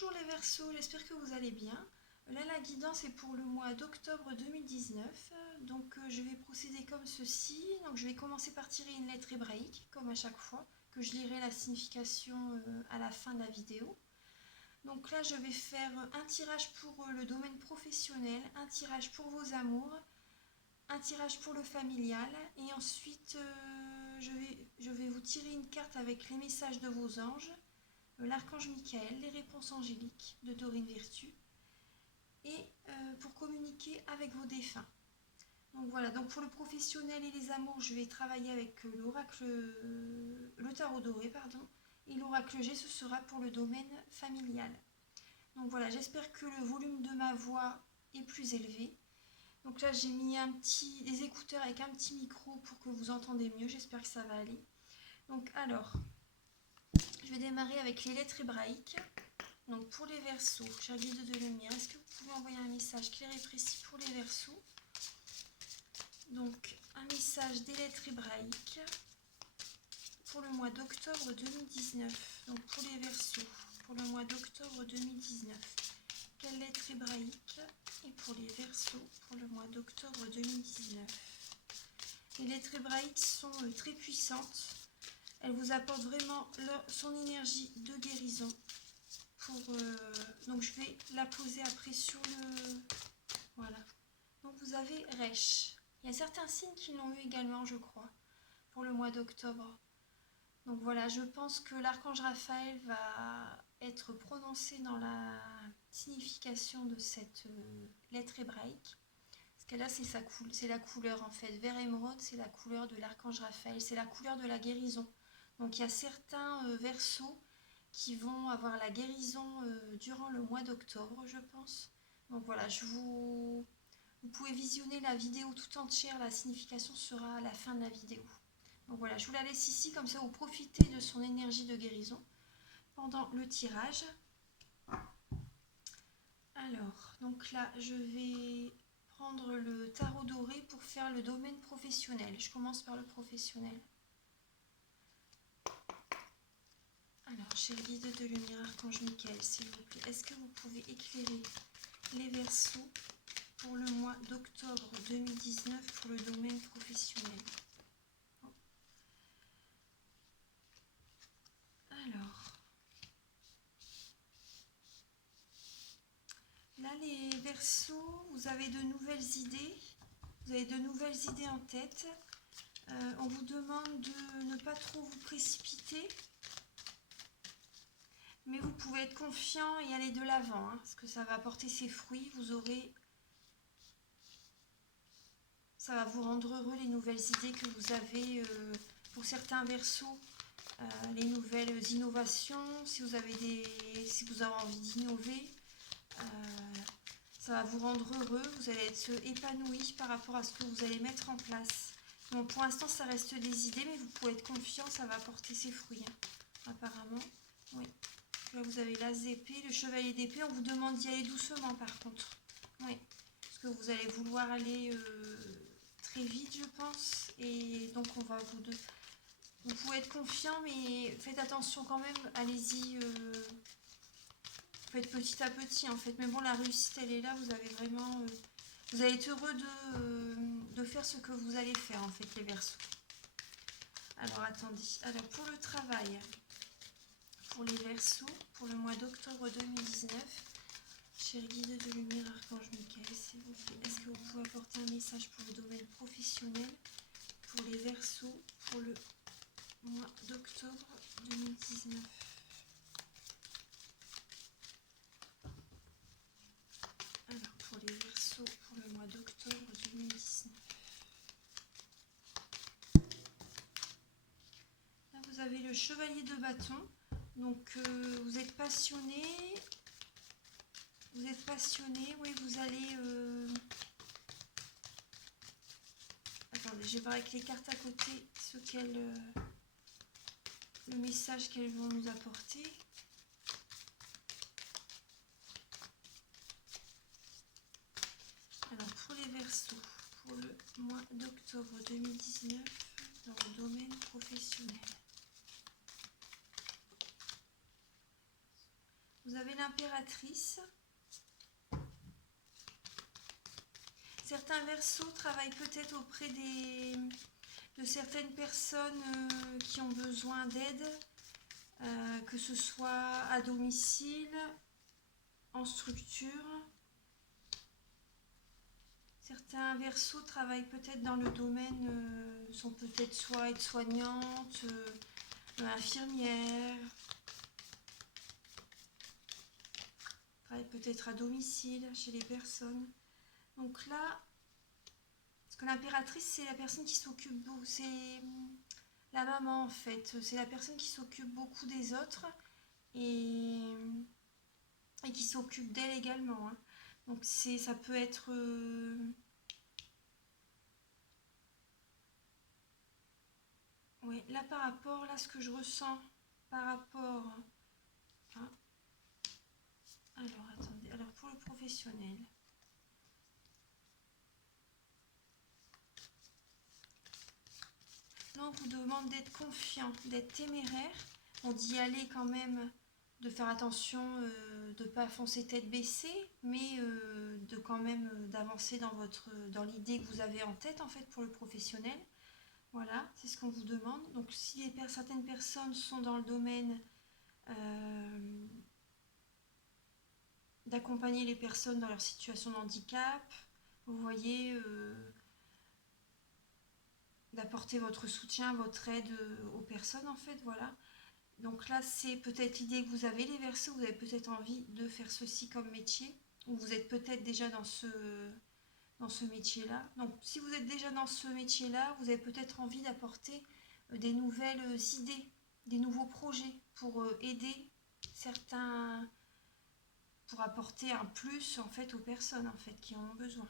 Bonjour les Verseaux, j'espère que vous allez bien. Là, la guidance est pour le mois d'octobre 2019. Donc, je vais procéder comme ceci. Donc, je vais commencer par tirer une lettre hébraïque, comme à chaque fois, que je lirai la signification à la fin de la vidéo. Donc là, je vais faire un tirage pour le domaine professionnel, un tirage pour vos amours, un tirage pour le familial. Et ensuite, je vais vous tirer une carte avec les messages de vos anges, l'archange Michael, les réponses angéliques de Dorine Virtue, et pour communiquer avec vos défunts. Donc voilà, donc pour le professionnel et les amours, je vais travailler avec l'oracle, le tarot doré, pardon, et l'oracle G, ce sera pour le domaine familial. Donc voilà, j'espère que le volume de ma voix est plus élevé. Donc là, j'ai mis des écouteurs avec un petit micro pour que vous entendez mieux, j'espère que ça va aller. Donc alors, je vais démarrer avec les lettres hébraïques. Donc pour les Verseaux, cher guide de lumière, est-ce que vous pouvez envoyer un message clair et précis pour les Verseaux? Donc un message des lettres hébraïques pour le mois d'octobre 2019. Donc pour les Verseaux, pour le mois d'octobre 2019. Quelle lettre hébraïque? Et pour les Verseaux, pour le mois d'octobre 2019. Les lettres hébraïques sont très puissantes. Elles vous apportent vraiment son énergie de guérison. Donc je vais la poser après sur le... Voilà. Donc vous avez Resh. Il y a certains signes qui l'ont eu également, je crois, pour le mois d'octobre. Donc voilà, je pense que l'archange Raphaël va être prononcé dans la signification de cette lettre hébraïque. Parce que là, c'est la couleur en fait. Vert émeraude, c'est la couleur de l'archange Raphaël. C'est la couleur de la guérison. Donc il y a certains Verseaux qui vont avoir la guérison durant le mois d'octobre, je pense. Donc voilà, vous pouvez visionner la vidéo tout entière, la signification sera à la fin de la vidéo. Donc voilà, je vous la laisse ici, comme ça vous profitez de son énergie de guérison pendant le tirage. Alors, donc là, je vais prendre le tarot doré pour faire le domaine professionnel. Je commence par le professionnel. Alors, cher guide de lumière, archange Michael, s'il vous plaît, est-ce que vous pouvez éclairer les Verseaux pour le mois d'octobre 2019 pour le domaine professionnel? Alors, là, les Verseaux, vous avez de nouvelles idées. Vous avez de nouvelles idées en tête. On vous demande de ne pas trop vous précipiter. Mais vous pouvez être confiant et aller de l'avant, parce que ça va apporter ses fruits. Ça va vous rendre heureux, les nouvelles idées que vous avez pour certains Verseaux, les nouvelles innovations. Si vous avez envie d'innover, ça va vous rendre heureux. Vous allez être épanoui par rapport à ce que vous allez mettre en place. Bon, pour l'instant, ça reste des idées, mais vous pouvez être confiant, ça va apporter ses fruits, apparemment. Oui. Là, vous avez l'as d'épée, le chevalier d'épée. On vous demande d'y aller doucement, par contre. Oui. Parce que vous allez vouloir aller très vite, je pense. Et donc, vous pouvez être confiant, mais faites attention quand même. Allez-y. Faites petit à petit, en fait. Mais bon, la réussite, elle est là. Vous avez vraiment... vous allez être heureux de faire ce que vous allez faire, en fait, les Verseaux. Alors, attendez. Alors, pour le travail... Pour les Verseaux, pour le mois d'octobre 2019, cher guide de lumière, archange Michael, s'il vous plaît, est-ce que vous pouvez apporter un message pour le domaine professionnel, pour les Verseaux, pour le mois d'octobre 2019? Alors, pour les Verseaux, pour le mois d'octobre 2019. Là, vous avez le chevalier de bâton. Donc, vous êtes passionné. Vous êtes passionné, oui, vous allez... Attendez, je vais voir avec les cartes à côté le message qu'elles vont nous apporter. Alors, pour les Verseaux, pour le mois d'octobre 2019, dans le domaine professionnel. Vous avez l'impératrice. Certains Verseaux travaillent peut-être auprès de certaines personnes qui ont besoin d'aide, que ce soit à domicile, en structure. Certains Verseaux travaillent peut-être dans le domaine, sont peut-être soit aides-soignantes, infirmières, travaillent peut-être à domicile chez les personnes. Donc là, parce que l'impératrice, c'est la personne qui s'occupe, c'est la maman en fait, c'est la personne qui s'occupe beaucoup des autres et qui s'occupe d'elle également. Hein. Donc ça peut être... oui, là par rapport, là ce que je ressens par rapport... Hein, alors attendez, alors pour le professionnel... Là, on vous demande d'être confiant, d'être téméraire. On dit aller quand même, de faire attention, de ne pas foncer tête baissée, mais de quand même d'avancer dans l'idée que vous avez en tête en fait pour le professionnel. Voilà, c'est ce qu'on vous demande. Donc si certaines personnes sont dans le domaine d'accompagner les personnes dans leur situation de handicap, vous voyez... d'apporter votre soutien, votre aide aux personnes en fait, voilà. Donc là, c'est peut-être l'idée que vous avez les Verseaux, vous avez peut-être envie de faire ceci comme métier, ou vous êtes peut-être déjà dans ce métier-là. Donc si vous êtes déjà dans ce métier-là, vous avez peut-être envie d'apporter des nouvelles idées, des nouveaux projets pour aider certains, pour apporter un plus en fait aux personnes en fait qui en ont besoin.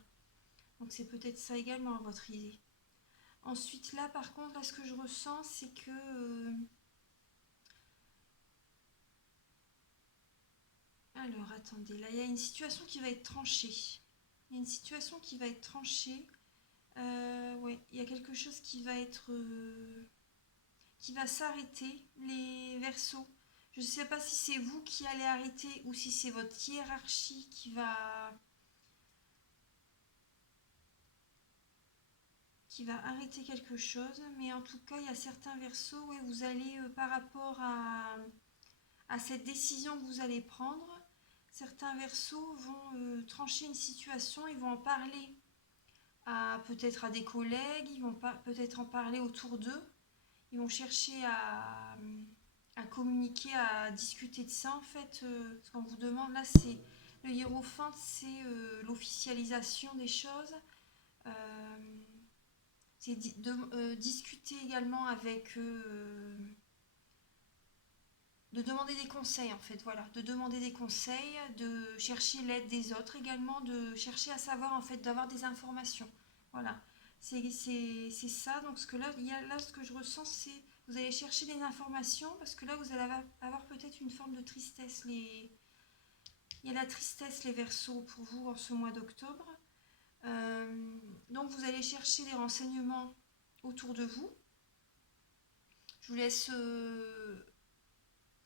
Donc c'est peut-être ça également votre idée. Ensuite là par contre, là ce que je ressens c'est que... alors attendez, là il y a une situation qui va être tranchée. Il y a une situation qui va être tranchée. Ouais, il y a quelque chose qui va être... qui va s'arrêter, les Verseaux. Je ne sais pas si c'est vous qui allez arrêter ou si c'est votre hiérarchie qui va arrêter quelque chose. Mais en tout cas, il y a certains Verseaux où vous allez, par rapport à cette décision que vous allez prendre, certains Verseaux vont trancher une situation, ils vont en parler peut-être à des collègues, ils vont peut-être en parler autour d'eux, ils vont chercher à communiquer, à discuter de ça en fait. Ce qu'on vous demande là, c'est le hiérophante, c'est l'officialisation des choses. C'est discuter également avec de demander des conseils en fait, voilà, de demander des conseils, de chercher l'aide des autres également, de chercher à savoir en fait, d'avoir des informations, voilà, c'est ça. Donc ce que là, ce que je ressens, c'est vous allez chercher des informations parce que là vous allez avoir peut-être une forme de tristesse, il y a la tristesse les Verseaux pour vous en ce mois d'octobre. Donc vous allez chercher des renseignements autour de vous. Je vous laisse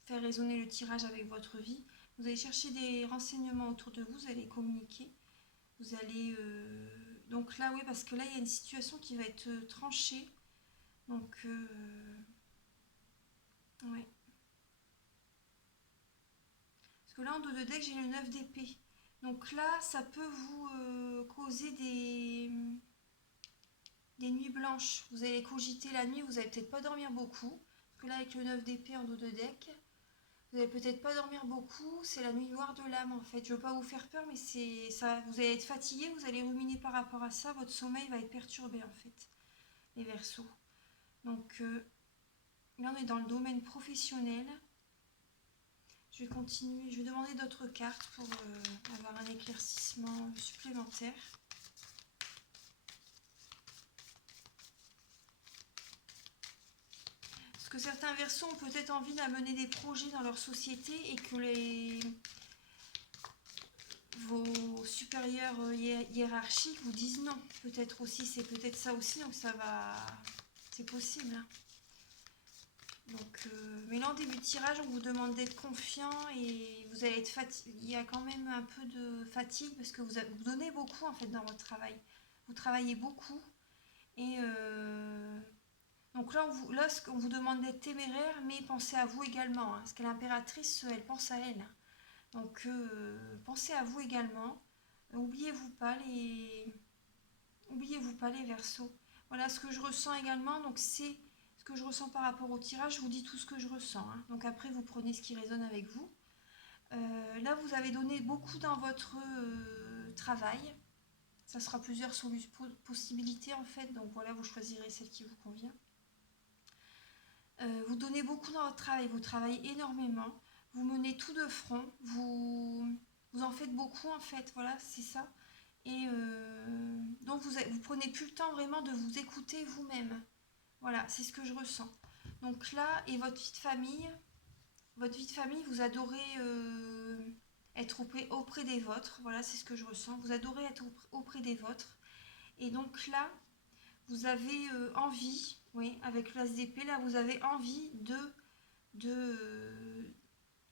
faire résonner le tirage avec votre vie. Vous allez chercher des renseignements autour de vous, vous allez communiquer. Vous allez... donc là, oui, parce que là, il y a une situation qui va être tranchée. Donc, ouais. Parce que là, en dos de deck, j'ai le 9 d'épée. Donc là, ça peut vous causer des nuits blanches. Vous allez cogiter la nuit, vous allez peut-être pas dormir beaucoup. Parce que là, avec le 9 d'épée en dos de deck, vous allez peut-être pas dormir beaucoup. C'est la nuit noire de l'âme en fait. Je veux pas vous faire peur, mais c'est ça. Vous allez être fatigué, vous allez ruminer par rapport à ça. Votre sommeil va être perturbé en fait, les Verseaux. Donc là, on est dans le domaine professionnel. Je vais continuer. Je vais demander d'autres cartes pour avoir un éclaircissement supplémentaire. Parce que certains Verseaux ont peut-être envie d'amener des projets dans leur société et que vos supérieurs hiérarchiques vous disent non. Peut-être aussi, c'est peut-être ça aussi, donc ça va... c'est possible. Hein. Donc, mais là, en début de tirage, on vous demande d'être confiant et vous allez être fatigué. Il y a quand même un peu de fatigue parce que vous donnez beaucoup en fait dans votre travail. Vous travaillez beaucoup et donc là, on vous demande d'être téméraire, mais pensez à vous également, hein, parce que l'impératrice, elle pense à elle. Donc, pensez à vous également. Oubliez-vous pas oubliez-vous pas les Verseaux. Voilà ce que je ressens également. Donc, c'est ce que je ressens par rapport au tirage. Je vous dis tout ce que je ressens, hein. Donc, après, vous prenez ce qui résonne avec vous. Là, vous avez donné beaucoup dans votre travail. Ça sera plusieurs possibilités en fait. Donc, voilà, vous choisirez celle qui vous convient. Vous donnez beaucoup dans votre travail, vous travaillez énormément, vous menez tout de front, vous en faites beaucoup en fait, voilà, c'est ça. Et donc vous prenez plus le temps vraiment de vous écouter vous-même. Voilà, c'est ce que je ressens. Donc là, et votre vie de famille, vous adorez être auprès des vôtres, voilà, c'est ce que je ressens. Vous adorez être auprès des vôtres. Et donc là, vous avez envie, oui, avec l'as d'épée, là, vous avez envie de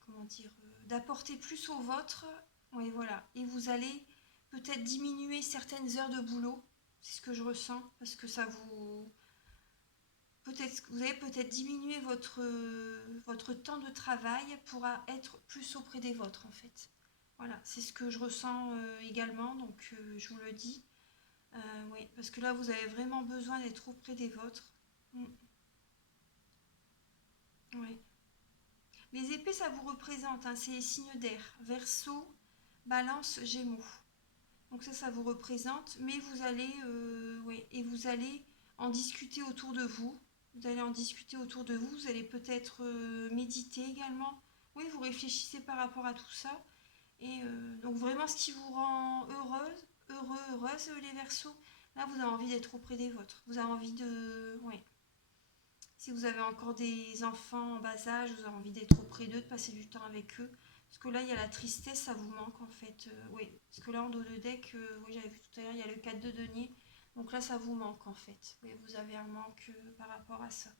comment dire, d'apporter plus au vôtre, oui, voilà. Et vous allez peut-être diminuer certaines heures de boulot, c'est ce que je ressens, parce que ça vous allez peut-être diminuer votre temps de travail pour être plus auprès des vôtres, en fait. Voilà, c'est ce que je ressens également, donc je vous le dis. Oui, parce que là, vous avez vraiment besoin d'être auprès des vôtres. Mm. Oui. Les épées, ça vous représente, hein, c'est les signes d'air. Verseau, Balance, Gémeaux. Donc ça vous représente, mais vous allez, ouais, et vous allez en discuter autour de vous. Vous allez en discuter autour de vous. Vous allez peut-être méditer également. Oui, vous réfléchissez par rapport à tout ça. Et donc vraiment, ce qui vous rend heureuse, les Verseaux. Là, vous avez envie d'être auprès des vôtres. Vous avez envie de, ouais. Si vous avez encore des enfants en bas âge, vous avez envie d'être auprès d'eux, de passer du temps avec eux. Parce que là, il y a la tristesse, ça vous manque en fait. Oui, parce que là, en dos de deck, oui, j'avais vu tout à l'heure, il y a le 4 de denier. Donc là, ça vous manque en fait. Oui, vous avez un manque par rapport à ça.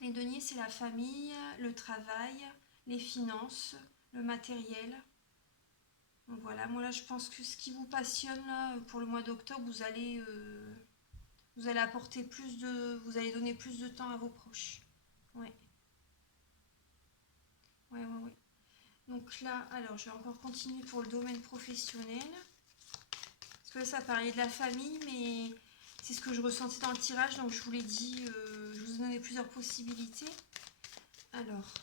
Les deniers, c'est la famille, le travail, les finances, le matériel. Donc voilà, moi là, je pense que ce qui vous passionne là, pour le mois d'octobre, vous allez apporter vous allez donner plus de temps à vos proches. Ouais, ouais. Donc là, alors je vais encore continuer pour le domaine professionnel. Parce que là, ça parlait de la famille, mais c'est ce que je ressentais dans le tirage. Donc je vous l'ai dit, je vous ai donné plusieurs possibilités. Alors,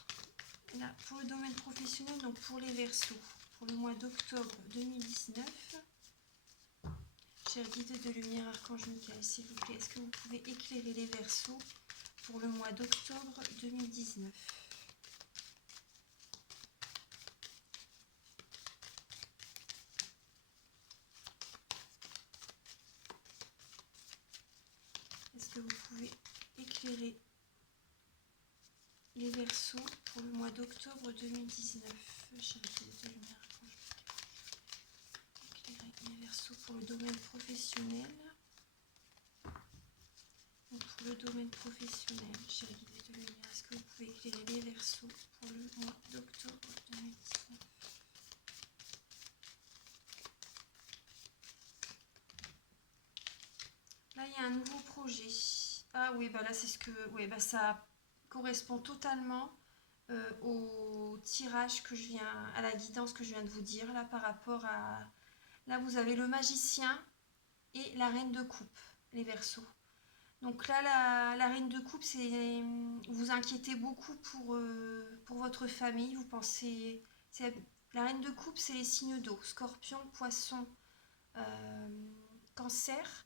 là, pour le domaine professionnel, donc pour les Verseaux, pour le mois d'octobre 2019, chers guides de lumière, Archange Michael, s'il vous plaît, est-ce que vous pouvez éclairer les Verseaux pour le mois d'octobre 2019? Est-ce que vous pouvez éclairer les Verseaux pour le mois d'octobre 2019? Chers guides de lumière, Archange Michael, éclairer les Verseaux pour le domaine professionnel. Donc pour le domaine professionnel, chers guides de lumière, est-ce que vous pouvez éclairer les Verseaux pour le mois d'octobre 2019? Là, il y a un nouveau projet. Ah oui, bah là, c'est ce que... Oui, bah ça correspond totalement au tirage que je viens... à la guidance que je viens de vous dire, là, par rapport à... Là, vous avez le magicien et la reine de coupe, les Verseaux. Donc là, la reine de coupe, c'est... Vous vous inquiétez beaucoup pour votre famille. Vous pensez... La reine de coupe, c'est les signes d'eau. Scorpion, poisson, cancer.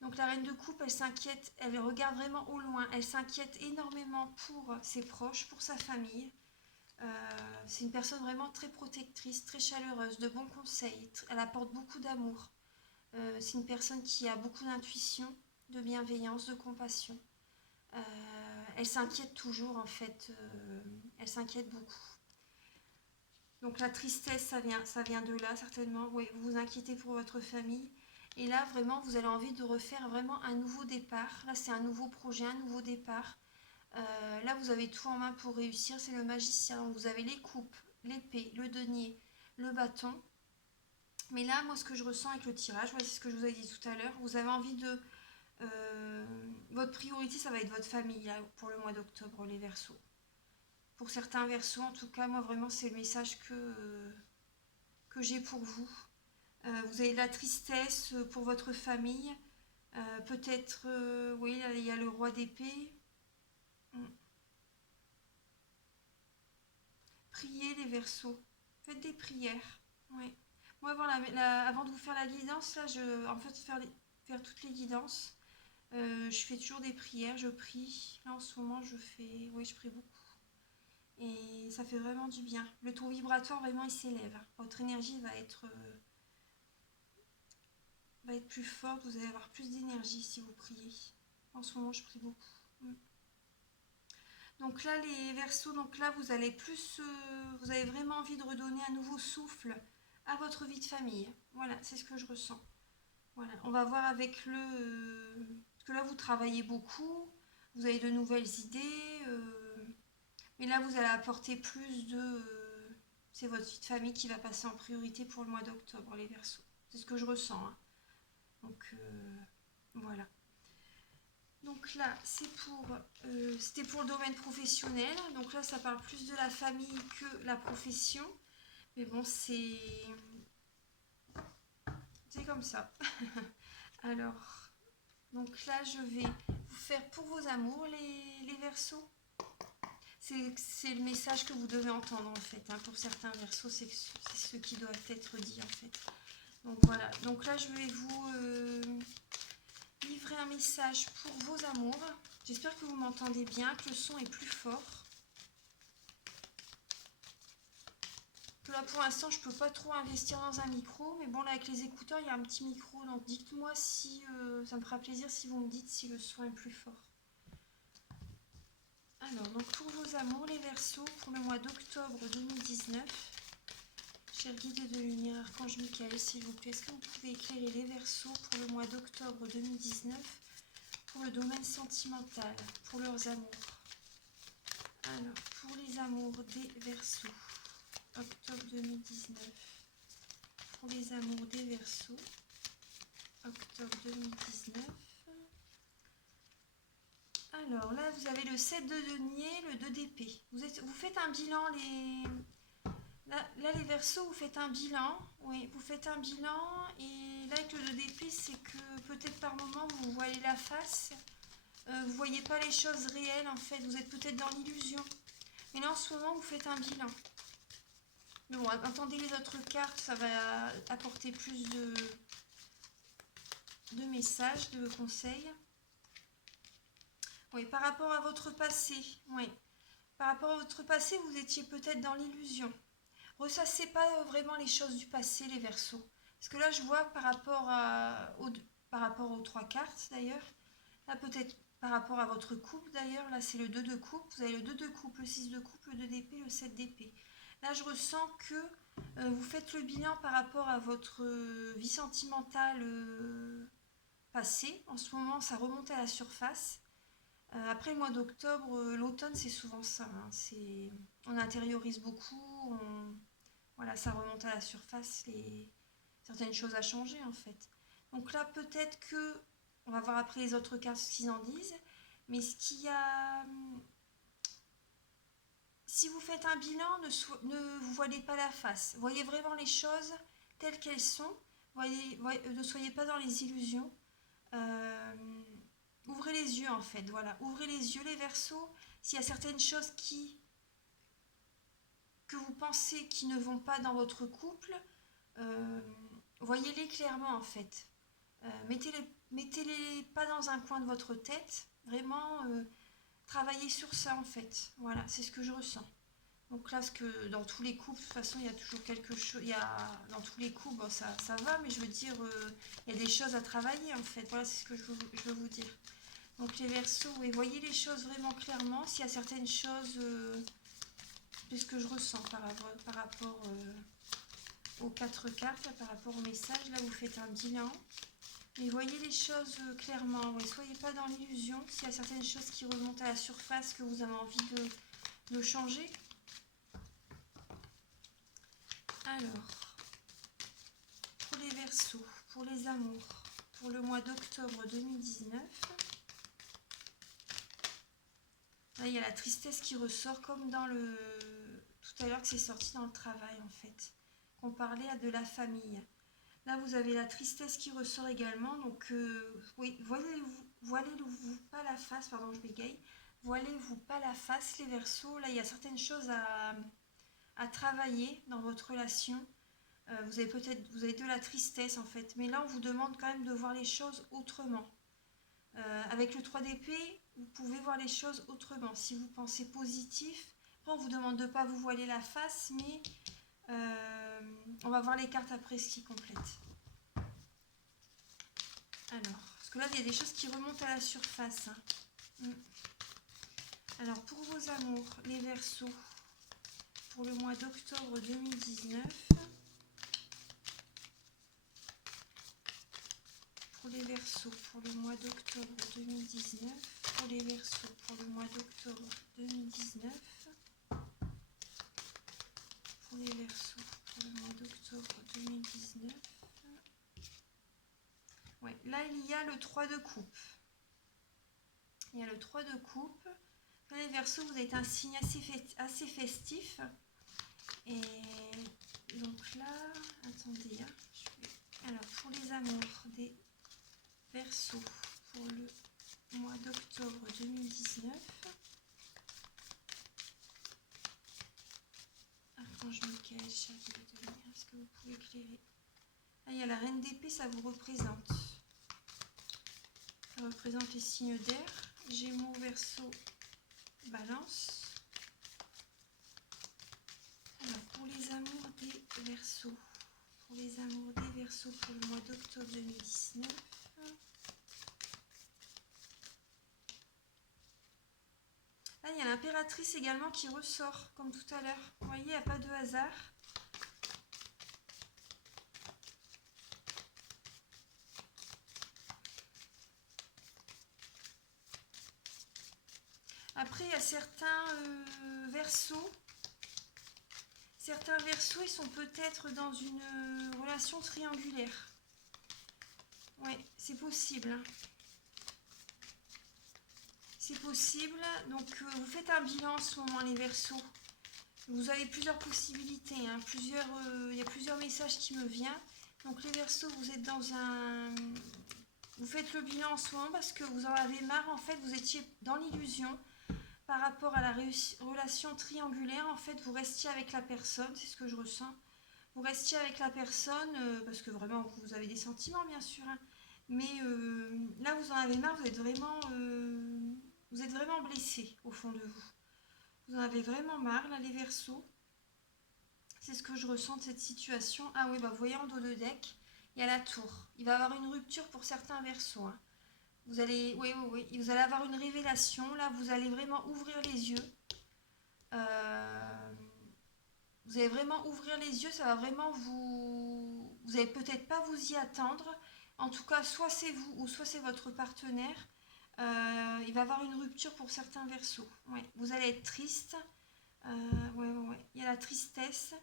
Donc la reine de coupe, elle s'inquiète, elle regarde vraiment au loin, elle s'inquiète énormément pour ses proches, pour sa famille. C'est une personne vraiment très protectrice, très chaleureuse, de bons conseils, elle apporte beaucoup d'amour. C'est une personne qui a beaucoup d'intuition, de bienveillance, de compassion. Elle s'inquiète toujours en fait, elle s'inquiète beaucoup. Donc la tristesse, ça vient de là certainement. Oui, vous vous inquiétez pour votre famille. Et là, vraiment, vous avez envie de refaire vraiment un nouveau départ. Là, c'est un nouveau projet, un nouveau départ. Là, vous avez tout en main pour réussir, c'est le magicien. Vous avez les coupes, l'épée, le denier, le bâton. Mais là, moi, ce que je ressens avec le tirage, c'est ce que je vous ai dit tout à l'heure, vous avez envie de... votre priorité, ça va être votre famille, là, pour le mois d'octobre, les Verseaux. Pour certains Verseaux, en tout cas, moi, vraiment, c'est le message que j'ai pour vous. Vous avez de la tristesse pour votre famille. Peut-être, oui, là, il y a le roi d'épée. Priez les Verseaux. Faites des prières. Oui. Moi, avant de vous faire la guidance, là, en fait, faire toutes les guidances, je fais toujours des prières, je prie. Là, en ce moment, oui, je prie beaucoup. Et ça fait vraiment du bien. Le taux vibratoire, vraiment, il s'élève. Votre énergie va être plus forte, vous allez avoir plus d'énergie si vous priez. En ce moment, je prie beaucoup. Donc là, les Verseaux, donc là, vous avez vraiment envie de redonner un nouveau souffle à votre vie de famille. Voilà, c'est ce que je ressens. Voilà, on va voir avec parce que là, vous travaillez beaucoup, vous avez de nouvelles idées, mais là, vous allez apporter plus c'est votre vie de famille qui va passer en priorité pour le mois d'octobre, les Verseaux. C'est ce que je ressens. Hein. Donc, voilà. Donc là, c'était pour le domaine professionnel. Donc là, ça parle plus de la famille que la profession. Mais bon, c'est comme ça. Alors, donc là, je vais vous faire pour vos amours, les Verseaux. C'est le message que vous devez entendre, en fait. Hein. Pour certains Verseaux, c'est ce qui doit être dit, en fait. Donc voilà. Donc là, je vais vous... livrer un message pour vos amours. J'espère que vous m'entendez bien, que le son est plus fort. Que là pour l'instant je peux pas trop investir dans un micro, mais bon là avec les écouteurs il y a un petit micro, donc dites-moi si ça me fera plaisir si vous me dites si le son est plus fort. Alors donc pour vos amours les Verseaux, pour le mois d'octobre 2019, chers guides de lumière, Archange Michael s'il vous plaît, est-ce que vous pouvez éclairer les Verseaux pour le mois d'octobre 2019 pour le domaine sentimental, pour leurs amours. Alors, pour les amours des Verseaux, octobre 2019. Pour les amours des Verseaux, octobre 2019. Alors là, vous avez le 7 de denier, le 2 d'épée. Vous faites un bilan, Là, les Verseaux, vous faites un bilan. Oui, vous faites un bilan. Et là, avec le 2 d'épée, c'est que peut-être par moment, vous voyez la face. Vous voyez pas les choses réelles, en fait. Vous êtes peut-être dans l'illusion. Mais là, en ce moment, vous faites un bilan. Mais bon, attendez les autres cartes, ça va apporter plus de messages, de conseils. Oui, par rapport à votre passé, oui. Par rapport à votre passé, vous étiez peut-être dans l'illusion. Ressassez pas vraiment les choses du passé, les Verseaux. Parce que là, je vois par rapport aux trois cartes, d'ailleurs. Là, peut-être par rapport à votre couple, d'ailleurs. Là, c'est le 2 de coupe. Vous avez le 2 de coupe, le 6 de coupe, le 2 d'épée, le 7 d'épée. Là, je ressens que vous faites le bilan par rapport à votre vie sentimentale passée. En ce moment, ça remonte à la surface. Après le mois d'octobre, l'automne, c'est souvent ça. Hein. On intériorise beaucoup. Voilà, ça remonte à la surface. Certaines choses à changer, en fait. Donc là, peut-être que... On va voir après les autres cartes ce qu'ils en disent. Mais ce qu'il y a... Si vous faites un bilan, ne vous voilez pas la face. Voyez vraiment les choses telles qu'elles sont. Ne soyez pas dans les illusions. Ouvrez les yeux, en fait. Voilà. Ouvrez les yeux, les Verseaux. S'il y a certaines choses que vous pensez qui ne vont pas dans votre couple, voyez-les clairement, en fait. Mettez-les pas dans un coin de votre tête. Vraiment, travaillez sur ça, en fait. Voilà, c'est ce que je ressens. Donc là, parce que dans tous les couples, de toute façon, il y a toujours quelque chose. Dans tous les couples, bon, ça va, mais je veux dire, il y a des choses à travailler, en fait. Voilà, c'est ce que je veux vous dire. Donc les Verseaux, oui, voyez les choses vraiment clairement. S'il y a certaines choses, c'est ce que je ressens par rapport aux 4 cartes, là, par rapport au message. Là, vous faites un bilan. Et voyez les choses clairement. Ouais, soyez pas dans l'illusion. S'il y a certaines choses qui remontent à la surface que vous avez envie de changer. Alors, pour les Verseaux, pour les amours, pour le mois d'octobre 2019. Là, il y a la tristesse qui ressort comme dans le... Tout à l'heure que c'est sorti dans le travail en fait. On parlait de la famille. Là, vous avez la tristesse qui ressort également. Donc, oui, voilez-vous pas la face, pardon, je bégaye. Voilez-vous pas la face, les Verseaux. Là, il y a certaines choses à travailler dans votre relation. Vous avez de la tristesse en fait. Mais là, on vous demande quand même de voir les choses autrement. Avec le 3 d'épée, vous pouvez voir les choses autrement. Si vous pensez positif, après, on vous demande de ne pas vous voiler la face, mais on va voir les cartes après ce qui complète. Alors, parce que là, il y a des choses qui remontent à la surface. Alors, pour vos amours, les Verseaux, pour le mois d'octobre 2019, pour les Verseaux, pour le mois d'octobre 2019, pour les Verseaux, pour le mois d'octobre 2019, pour les Verseaux, pour le mois d'octobre 2019. Ouais, là, il y a le 3 de coupe. Il y a le 3 de coupe. Dans les Verseaux, vous êtes un signe assez festif. Et donc là, attendez. Alors, pour les amours des Verseaux, pour le mois d'octobre 2019. Quand je me cache, est-ce que vous pouvez éclairer? Là, il y a la reine d'épée, ça vous représente. Ça représente les signes d'air. Gémeaux, Verseau, Balance. Alors, pour les amours des Verseaux. Pour les amours des Verseaux pour le mois d'octobre 2019. Là, il y a l'impératrice également qui ressort, comme tout à l'heure. Vous voyez, il n'y a pas de hasard. Après, il y a certains Verseaux. Certains Verseaux, ils sont peut-être dans une relation triangulaire. Oui, c'est possible. C'est possible. Donc, vous faites un bilan en ce moment, les Verseaux. Vous avez plusieurs possibilités. Hein, il y a plusieurs messages qui me viennent. Donc, les Verseaux, vous êtes dans un... Vous faites le bilan en ce moment parce que vous en avez marre. En fait, vous étiez dans l'illusion par rapport à la relation triangulaire. En fait, vous restiez avec la personne. C'est ce que je ressens. Vous restiez avec la personne parce que vraiment, vous avez des sentiments, bien sûr. Hein, mais là, vous en avez marre. Vous êtes vraiment blessé au fond de vous. Vous en avez vraiment marre, là, les Verseaux. C'est ce que je ressens de cette situation. Ah oui, bah, vous voyez en dos de deck, il y a la tour. Il va y avoir une rupture pour certains Verseaux. Hein. Vous allez, oui, vous allez avoir une révélation. Là, vous allez vraiment ouvrir les yeux. Vous allez vraiment ouvrir les yeux. Ça va vraiment vous... Vous n'allez peut-être pas vous y attendre. En tout cas, soit c'est vous ou soit c'est votre partenaire. Il va y avoir une rupture pour certains Verseaux. Ouais. Vous allez être triste. Ouais. Il y a la tristesse.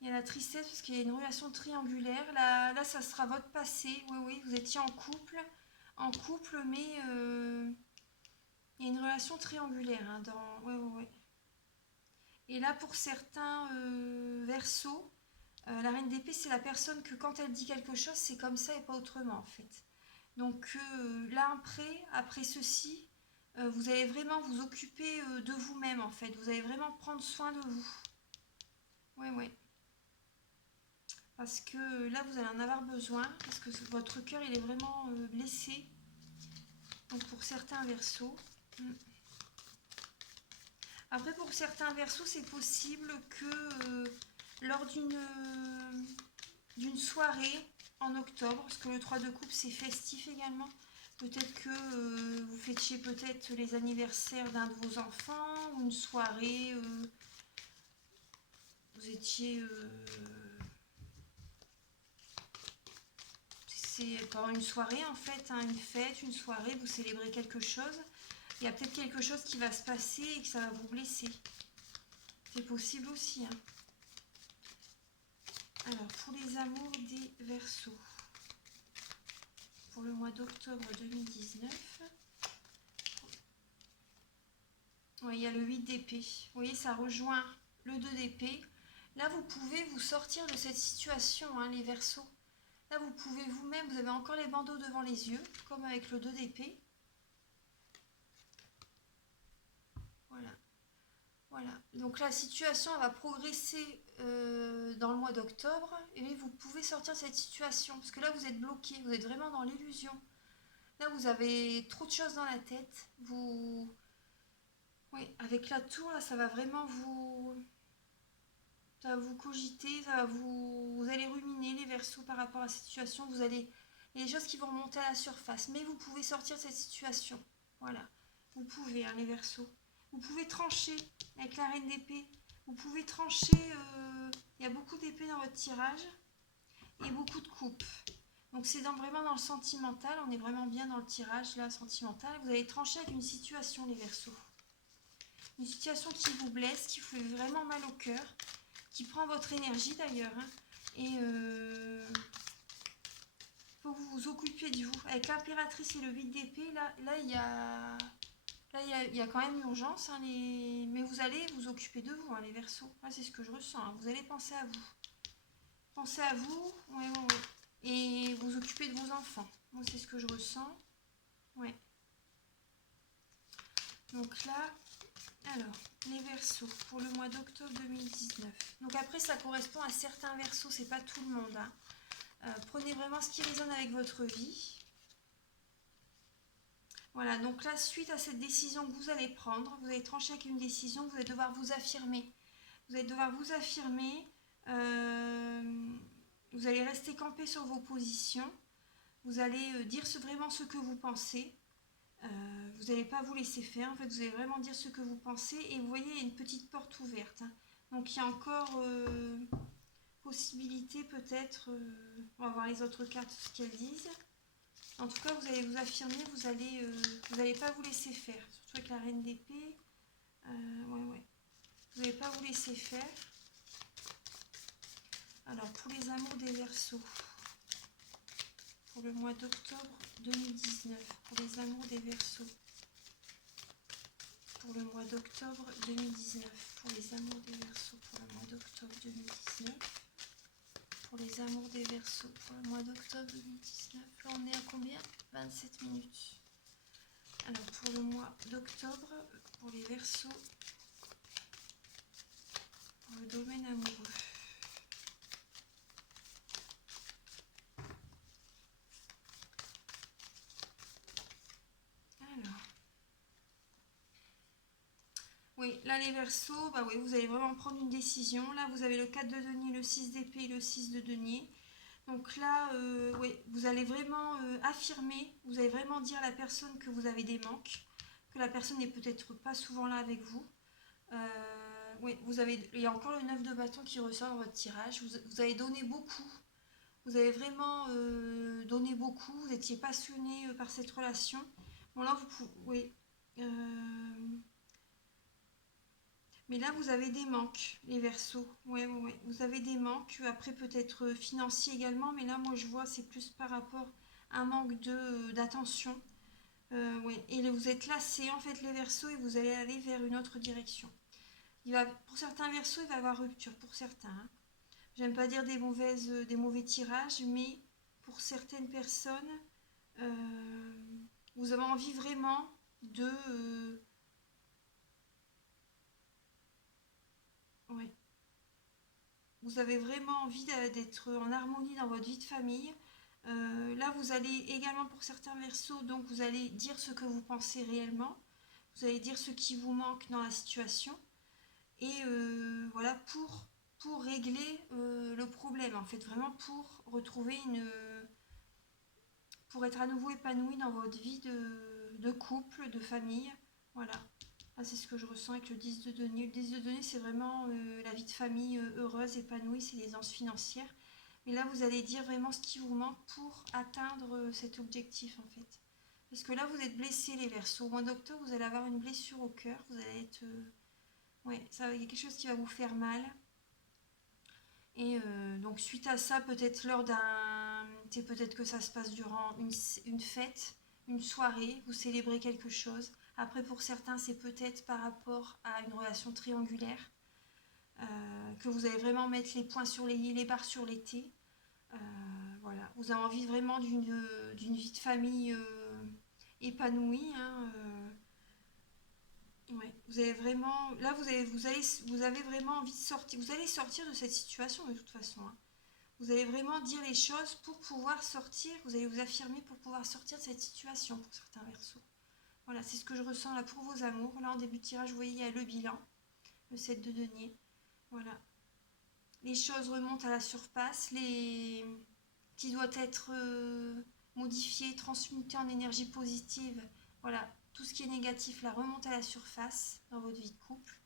Il y a la tristesse parce qu'il y a une relation triangulaire. Là, ça sera votre passé. Oui, vous étiez en couple. Mais il y a une relation triangulaire. Hein, ouais. Et là, pour certains Verseaux, la reine d'épée, c'est la personne que quand elle dit quelque chose, c'est comme ça et pas autrement en fait. Donc là, après ceci, vous allez vraiment vous occuper de vous-même en fait. Vous allez vraiment prendre soin de vous. Ouais. Parce que là, vous allez en avoir besoin. Parce que votre cœur, il est vraiment blessé. Donc pour certains Verseaux. Après, pour certains Verseaux, c'est possible que lors d'une soirée en octobre, parce que le 3 de coupe, c'est festif également, peut-être que vous fêtiez peut-être les anniversaires d'un de vos enfants, ou une soirée, vous étiez... c'est pendant une soirée en fait, hein, une fête, une soirée, vous célébrez quelque chose. Il y a peut-être quelque chose qui va se passer et que ça va vous blesser. C'est possible aussi. Hein. Alors, pour les amours des Verseaux, pour le mois d'octobre 2019, oui, il y a le 8 d'épée. Vous voyez, ça rejoint le 2 d'épée. Là, vous pouvez vous sortir de cette situation, hein, les Verseaux. Là, vous pouvez vous-même, vous avez encore les bandeaux devant les yeux, comme avec le 2 d'épée. Voilà. Voilà. Donc la situation elle va progresser dans le mois d'octobre. Et vous pouvez sortir de cette situation. Parce que là, vous êtes bloqué, vous êtes vraiment dans l'illusion. Là, vous avez trop de choses dans la tête. Oui, avec la tour, là, ça va vraiment ça va vous cogiter, vous allez ruminer les Verseaux par rapport à cette situation. Il y a des choses qui vont remonter à la surface, mais vous pouvez sortir de cette situation. Voilà, vous pouvez, hein, les Verseaux. Vous pouvez trancher avec la reine d'épée. Vous pouvez trancher, il y a beaucoup d'épées dans votre tirage et beaucoup de coupes. Donc c'est vraiment dans le sentimental, on est vraiment bien dans le tirage là, sentimental. Vous allez trancher avec une situation, les Verseaux. Une situation qui vous blesse, qui vous fait vraiment mal au cœur, qui prend votre énergie d'ailleurs. Hein, et faut que vous vous occupiez de vous. Avec l'impératrice et le 8 d'épée, là il y a quand même urgence, hein, mais vous allez vous occuper de vous, hein, les Verseaux. Là, c'est ce que je ressens. Hein. Vous allez penser à vous. Pensez à vous, ouais. Et vous occuper de vos enfants. Moi, c'est ce que je ressens. Ouais. Donc là, alors, les Verseaux pour le mois d'octobre 2019. Donc après, ça correspond à certains Verseaux, c'est pas tout le monde. Hein. Prenez vraiment ce qui résonne avec votre vie. Voilà, donc là, suite à cette décision que vous allez prendre, vous allez trancher avec une décision, vous allez devoir vous affirmer. Vous allez devoir vous affirmer, vous allez rester campé sur vos positions, vous allez dire vraiment ce que vous pensez, vous n'allez pas vous laisser faire, en fait, vous allez vraiment dire ce que vous pensez, et vous voyez, il y a une petite porte ouverte. Hein. Donc, il y a encore possibilité peut-être, on va voir les autres cartes, ce qu'elles disent. En tout cas, vous allez vous affirmer, vous n'allez pas vous laisser faire, surtout avec la reine d'épée. Ouais. Vous n'allez pas vous laisser faire. Alors, pour les amours des Verseaux, pour le mois d'octobre 2019, pour les amours des Verseaux, pour le mois d'octobre 2019, pour les amours des Verseaux, pour le mois d'octobre 2019, pour les amours des Verseaux, pour le mois d'octobre 2019. Là, on est à combien? 27 minutes. Alors, pour le mois d'octobre, pour les Verseaux, pour le domaine amoureux. Alors, oui, là les Verseaux, bah oui, vous allez vraiment prendre une décision. Là, vous avez le 4 de denier, le 6 d'épée et le 6 de denier. Donc là, oui, vous allez vraiment affirmer, vous allez vraiment dire à la personne que vous avez des manques, que la personne n'est peut-être pas souvent là avec vous. Oui, il y a encore le 9 de bâton qui ressort dans votre tirage. Vous avez donné beaucoup. Vous avez vraiment donné beaucoup. Vous étiez passionné par cette relation. Bon, là, vous pouvez. Oui. Mais là, vous avez des manques, les Verseaux. Ouais. Vous avez des manques. Après, peut-être financiers également. Mais là, moi, je vois, c'est plus par rapport à un manque d'attention. Ouais. Et vous êtes lassés, en fait, les Verseaux, et vous allez aller vers une autre direction. Pour certains Verseaux, il va y avoir rupture. Pour certains. Hein. J'aime pas dire des mauvais tirages, mais pour certaines personnes, vous avez envie vraiment de... ouais. Vous avez vraiment envie d'être en harmonie dans votre vie de famille. Là, vous allez également, pour certains Verseaux, donc vous allez dire ce que vous pensez réellement. Vous allez dire ce qui vous manque dans la situation. Et voilà, pour régler le problème, en fait, vraiment pour retrouver pour être à nouveau épanoui dans votre vie de couple, de famille. Voilà. Ah, c'est ce que je ressens avec le 10 de denier. Le 10 de denier, c'est vraiment la vie de famille heureuse, épanouie, c'est l'aisance financière. Mais là, vous allez dire vraiment ce qui vous manque pour atteindre cet objectif, en fait. Parce que là, vous êtes blessés, les Verseaux. Au mois d'octobre, vous allez avoir une blessure au cœur. Vous allez être... ouais, ça, il y a quelque chose qui va vous faire mal. Et donc, suite à ça, peut-être lors d'un... C'est peut-être que ça se passe durant une fête, une soirée. Vous célébrez quelque chose. Après, pour certains, c'est peut-être par rapport à une relation triangulaire. Que vous allez vraiment mettre les points sur les barres sur les T. Voilà, vous avez envie vraiment d'une vie de famille épanouie. Hein, ouais. Vous avez vraiment, là vous avez vraiment envie de sortir. Vous allez sortir de cette situation de toute façon. Hein. Vous allez vraiment dire les choses pour pouvoir sortir. Vous allez vous affirmer pour pouvoir sortir de cette situation pour certains Verseaux. Voilà, c'est ce que je ressens là pour vos amours. Là en début de tirage, vous voyez, il y a le bilan, le 7 de denier. Voilà. Les choses remontent à la surface, qui doit être modifié, transmuté en énergie positive. Voilà, tout ce qui est négatif là remonte à la surface dans votre vie de couple.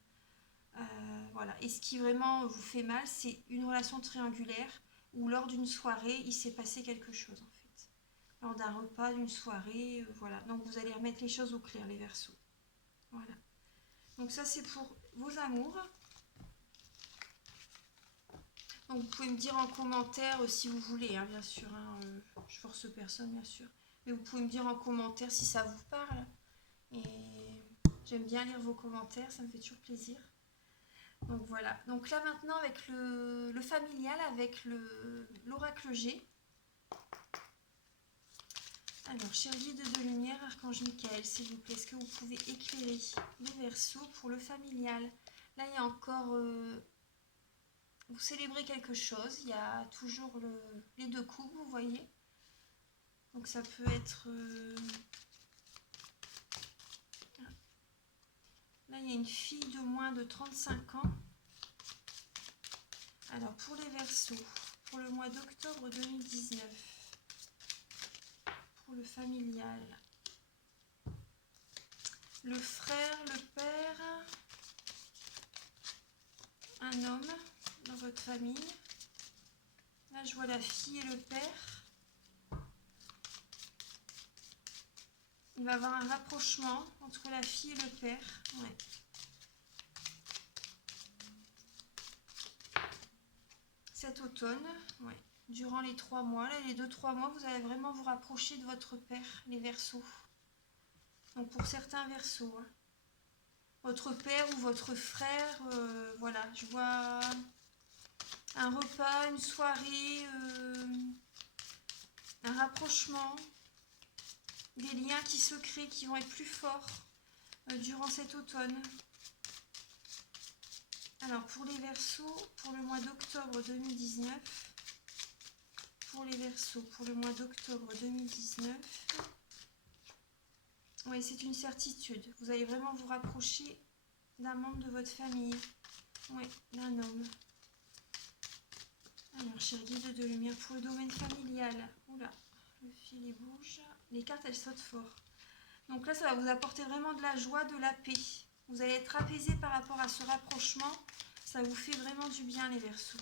Voilà, et ce qui vraiment vous fait mal, c'est une relation triangulaire où lors d'une soirée, il s'est passé quelque chose en fait. Lors d'un repas, d'une soirée, voilà. Donc vous allez remettre les choses au clair, les Verseaux. Voilà. Donc ça c'est pour vos amours. Donc vous pouvez me dire en commentaire si vous voulez, hein, bien sûr. Hein, je force personne, bien sûr. Mais vous pouvez me dire en commentaire si ça vous parle. Et j'aime bien lire vos commentaires, ça me fait toujours plaisir. Donc voilà. Donc là maintenant avec le familial, avec l'oracle G. Alors, cher guide de lumière, Archange Michael, s'il vous plaît, est-ce que vous pouvez éclairer les Verseaux pour le familial? Là, il y a encore... vous célébrez quelque chose, il y a toujours les deux coups, vous voyez. Donc ça peut être... là, il y a une fille de moins de 35 ans. Alors, pour les Verseaux, pour le mois d'octobre 2019, pour le familial, le frère, le père, un homme dans votre famille. Là, je vois la fille et le père. Il va y avoir un rapprochement entre la fille et le père. Ouais. Cet automne, ouais. Durant les 3 mois, là, les 2-3 mois, vous allez vraiment vous rapprocher de votre père, les Verseaux. Donc pour certains Verseaux, hein. Votre père ou votre frère, voilà, je vois un repas, une soirée, un rapprochement, des liens qui se créent, qui vont être plus forts durant cet automne. Alors pour les Verseaux, pour le mois d'octobre 2019, pour les Verseaux, pour le mois d'octobre 2019, oui, c'est une certitude. Vous allez vraiment vous rapprocher d'un membre de votre famille, oui, d'un homme. Alors, cher guide de lumière, pour le domaine familial, oula, le fil bouge, les cartes elles sautent fort. Donc là, ça va vous apporter vraiment de la joie, de la paix. Vous allez être apaisé par rapport à ce rapprochement. Ça vous fait vraiment du bien, les Verseaux.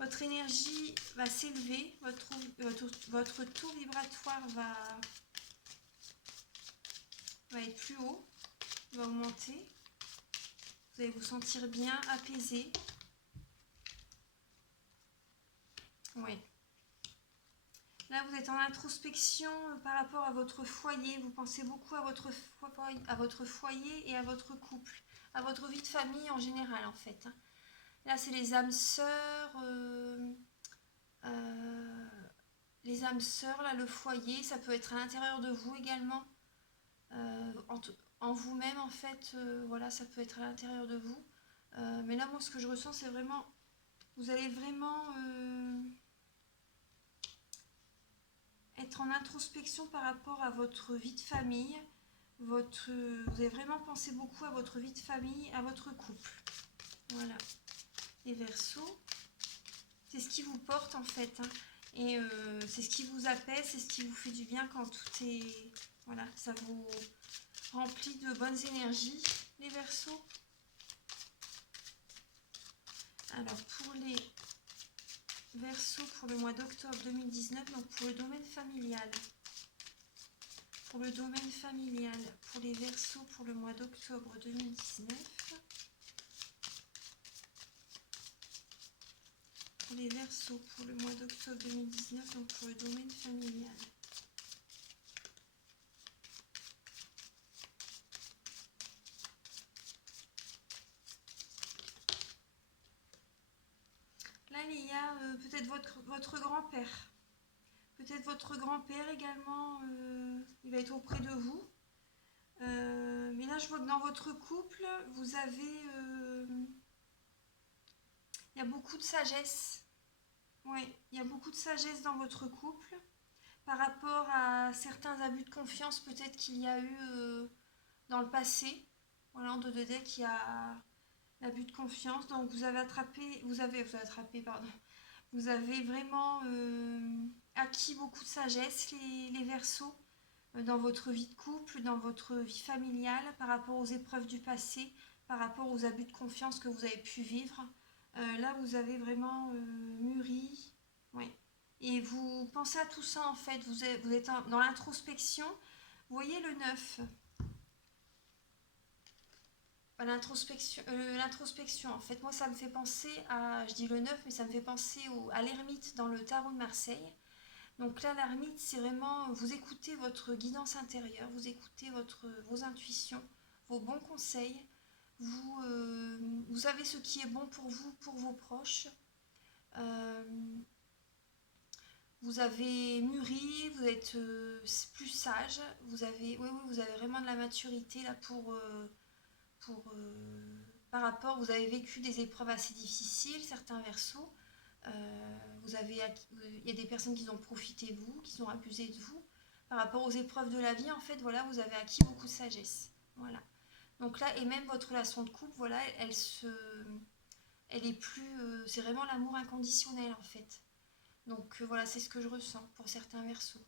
Votre énergie va s'élever, votre taux vibratoire va être plus haut, va augmenter. Vous allez vous sentir bien, apaisé. Oui. Là, vous êtes en introspection par rapport à votre foyer. Vous pensez beaucoup à votre foyer et à votre couple, à votre vie de famille en général, en fait. Là, c'est les âmes sœurs, les âmes sœurs, là, le foyer. Ça peut être à l'intérieur de vous également, en vous-même, en fait. Voilà, ça peut être à l'intérieur de vous. Mais là, moi, ce que je ressens, c'est vraiment... Vous allez vraiment... être en introspection par rapport à votre vie de famille, vous avez vraiment pensé beaucoup à votre vie de famille, à votre couple. Voilà. Les Verseaux, c'est ce qui vous porte en fait, hein. Et c'est ce qui vous apaise, c'est ce qui vous fait du bien quand tout est... Voilà, ça vous remplit de bonnes énergies, les Verseaux. Alors, pour les Verseau pour le mois d'octobre 2019, donc pour le domaine familial. Pour le domaine familial, pour les Verseaux pour le mois d'octobre 2019. Pour les Verseaux pour le mois d'octobre 2019, donc pour le domaine familial. Là, il y a peut-être votre grand-père. Peut-être votre grand-père également, il va être auprès de vous. Mais là, je vois que dans votre couple, vous avez... il y a beaucoup de sagesse. Oui, il y a beaucoup de sagesse dans votre couple. Par rapport à certains abus de confiance peut-être qu'il y a eu dans le passé. Voilà, en dos de deck, il y a l'abus de confiance. Donc vous avez pardon. Vous avez vraiment acquis beaucoup de sagesse, les Verseaux, dans votre vie de couple, dans votre vie familiale, par rapport aux épreuves du passé, par rapport aux abus de confiance que vous avez pu vivre. Là, vous avez vraiment mûri. Oui. Et vous pensez à tout ça, en fait. Vous êtes dans l'introspection. Vous voyez le 9. L'introspection, en fait, moi, ça me fait penser à... Je dis le 9, mais ça me fait penser à l'ermite dans le tarot de Marseille. Donc là, l'ermite, c'est vraiment... Vous écoutez votre guidance intérieure, vous écoutez vos intuitions, vos bons conseils. Vous savez ce qui est bon pour vous, pour vos proches. Vous avez mûri, vous êtes plus sage. Vous avez vraiment de la maturité là par rapport, vous avez vécu des épreuves assez difficiles, certains Verseaux. Il y a des personnes qui ont profité de vous, qui ont abusé de vous. Par rapport aux épreuves de la vie, en fait, voilà, vous avez acquis beaucoup de sagesse. Voilà. Donc là, et même votre relation de couple, voilà, elle est plus, c'est vraiment l'amour inconditionnel, en fait. Donc voilà, c'est ce que je ressens pour certains Verseaux.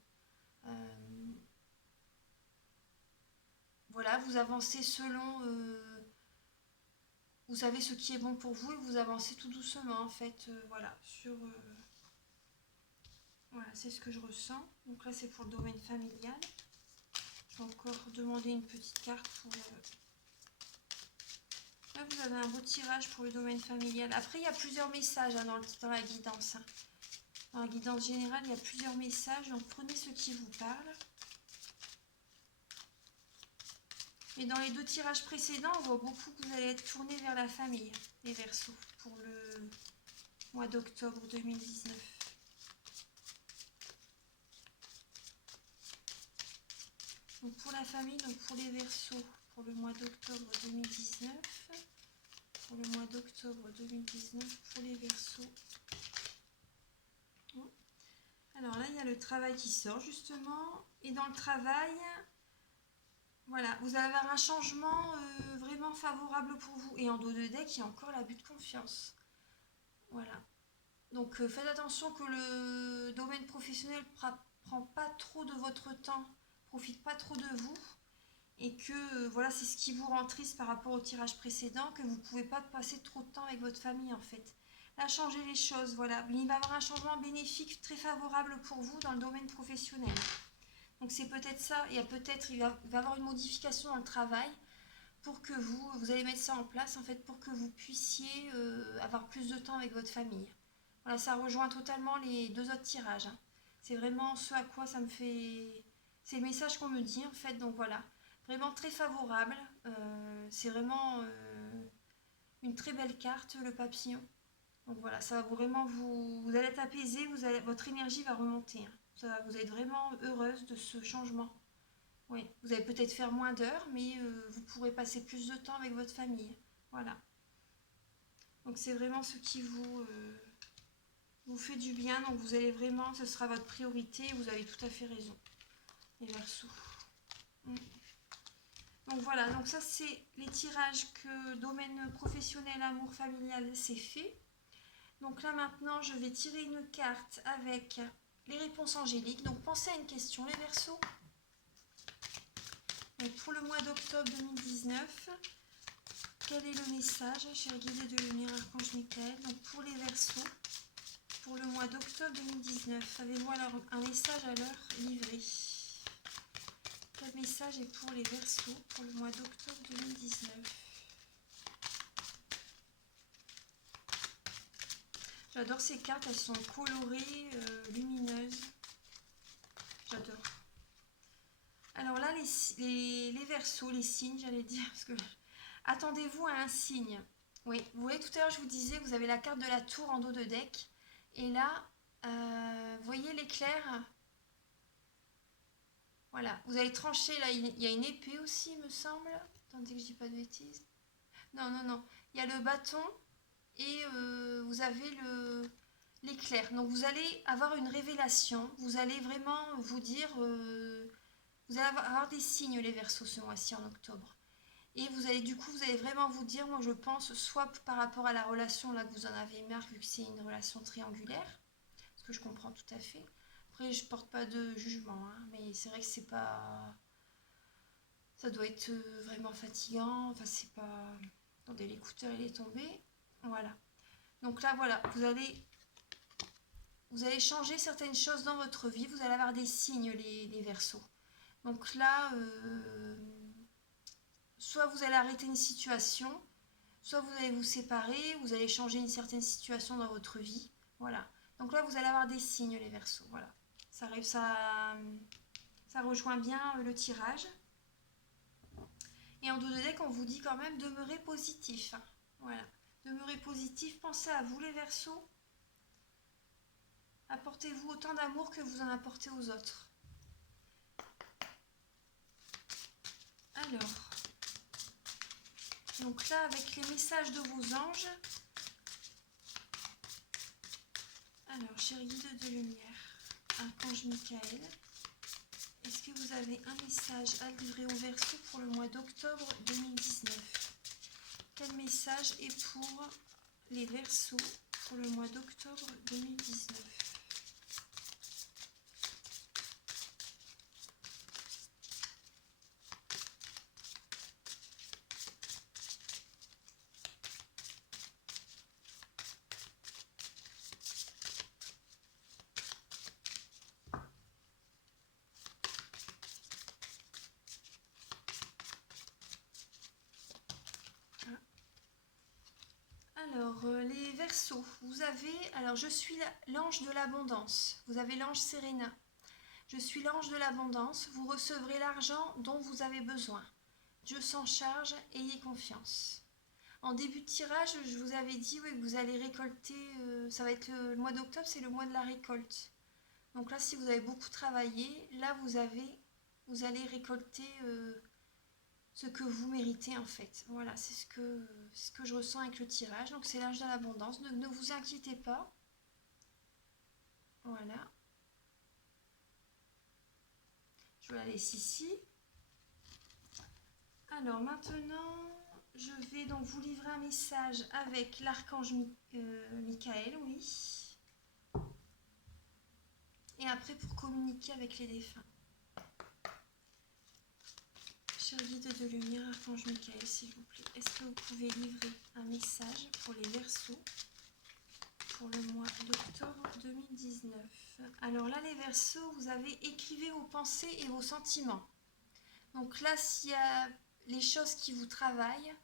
Voilà, vous avancez selon... vous savez ce qui est bon pour vous et vous avancez tout doucement, en fait. Voilà, voilà, c'est ce que je ressens. Donc là, c'est pour le domaine familial. Je vais encore demander une petite carte pour... Là, vous avez un beau tirage pour le domaine familial. Après, il y a plusieurs messages hein, dans la guidance. Hein. Dans la guidance générale, il y a plusieurs messages. Donc, prenez ce qui vous parle. Et dans les deux tirages précédents, on voit beaucoup que vous allez être tourné vers la famille, les Verseaux, pour le mois d'octobre 2019. Donc pour la famille, donc pour les Verseaux, pour le mois d'octobre 2019. Pour le mois d'octobre 2019, pour les Verseaux. Alors là, il y a le travail qui sort justement. Et dans le travail... Voilà, vous allez avoir un changement vraiment favorable pour vous. Et en dos de deck, il y a encore l'abus de confiance. Voilà. Donc faites attention que le domaine professionnel ne prend pas trop de votre temps, profite pas trop de vous. Et que voilà, c'est ce qui vous rend triste par rapport au tirage précédent, que vous ne pouvez pas passer trop de temps avec votre famille en fait. Là, changez les choses, voilà. Il va y avoir un changement bénéfique très favorable pour vous dans le domaine professionnel. Donc c'est peut-être ça, il va y avoir une modification dans le travail pour que vous allez mettre ça en place en fait pour que vous puissiez avoir plus de temps avec votre famille. Voilà, ça rejoint totalement les deux autres tirages. Hein. C'est vraiment ce à quoi ça me fait... C'est le message qu'on me dit en fait, donc voilà. Vraiment très favorable, c'est vraiment une très belle carte, le papillon. Donc voilà, ça va vous allez être apaisé, votre énergie va remonter. Hein. Vous êtes vraiment heureuse de ce changement. Oui, vous allez peut-être faire moins d'heures, mais vous pourrez passer plus de temps avec votre famille. Voilà. Donc c'est vraiment ce qui vous fait du bien. Donc vous allez vraiment, ce sera votre priorité. Vous avez tout à fait raison, les Verseaux. Donc voilà, donc ça c'est les tirages que domaine professionnel, amour familial, c'est fait. Donc là maintenant, je vais tirer une carte avec les réponses angéliques. Donc pensez à une question, les Verseaux. Donc pour le mois d'octobre 2019, quel est le message, cher guide de lumière, Archange Michael, donc pour les Verseaux, pour le mois d'octobre 2019. Avez-vous alors un message à leur livrer? Quel message est pour les Verseaux pour le mois d'octobre 2019? J'adore ces cartes, elles sont colorées, lumineuses. J'adore. Alors là, les Verseaux, les signes, j'allais dire, parce que attendez-vous à un signe. Oui, vous voyez, tout à l'heure, je vous disais, vous avez la carte de la tour en dos de deck. Et là, vous voyez l'éclair? Voilà, vous allez trancher, là, il y a une épée aussi, il me semble. Attendez que je dis pas de bêtises. Non, non, non. Il y a le bâton et vous avez l'éclair. Donc, vous allez avoir une révélation. Vous allez vraiment vous dire... vous allez avoir des signes, les Verseaux, ce mois-ci, en octobre. Et vous allez, du coup, vous allez vraiment vous dire, moi, je pense, soit par rapport à la relation, là, que vous en avez marre, vu que c'est une relation triangulaire, ce que je comprends tout à fait. Après, je porte pas de jugement, hein, mais c'est vrai que c'est pas... Ça doit être vraiment fatigant. Enfin, c'est pas... Attendez, l'écouteur, il est tombé. Voilà. Donc là, voilà, vous allez changer certaines choses dans votre vie. Vous allez avoir des signes, les Verseaux. Donc là, soit vous allez arrêter une situation, soit vous allez vous séparer, vous allez changer une certaine situation dans votre vie. Voilà. Donc là, vous allez avoir des signes, les Verseaux. Voilà. Ça rejoint bien le tirage. Et en dos de deck, on vous dit quand même demeurez positif. Voilà. Demeurez positif. Pensez à vous, les Verseaux. Apportez-vous autant d'amour que vous en apportez aux autres. Alors, donc là, avec les messages de vos anges, alors, cher guide de lumière, Archange Michael, est-ce que vous avez un message à livrer aux Verseaux pour le mois d'octobre 2019? Quel message est pour les Verseaux pour le mois d'octobre 2019? Alors, les Verseaux, vous avez... Alors, je suis l'ange de l'abondance. Vous avez l'ange Serena. Je suis l'ange de l'abondance. Vous recevrez l'argent dont vous avez besoin. Dieu s'en charge, ayez confiance. En début de tirage, je vous avais dit oui, que vous allez récolter... ça va être le mois d'octobre, c'est le mois de la récolte. Donc là, si vous avez beaucoup travaillé, là, vous allez récolter... ce que vous méritez en fait. Voilà, c'est ce que je ressens avec le tirage. Donc c'est l'âge de l'abondance. Donc ne vous inquiétez pas. Voilà. Je la laisse ici. Alors maintenant, je vais donc vous livrer un message avec l'archange Michael, oui. Et après pour communiquer avec les défunts. Cher guide de lumière, archange Michael, s'il vous plaît, est-ce que vous pouvez livrer un message pour les Verseaux pour le mois d'octobre 2019? Alors là, les Verseaux, vous avez écrivez vos pensées et vos sentiments. Donc là, s'il y a les choses qui vous travaillent,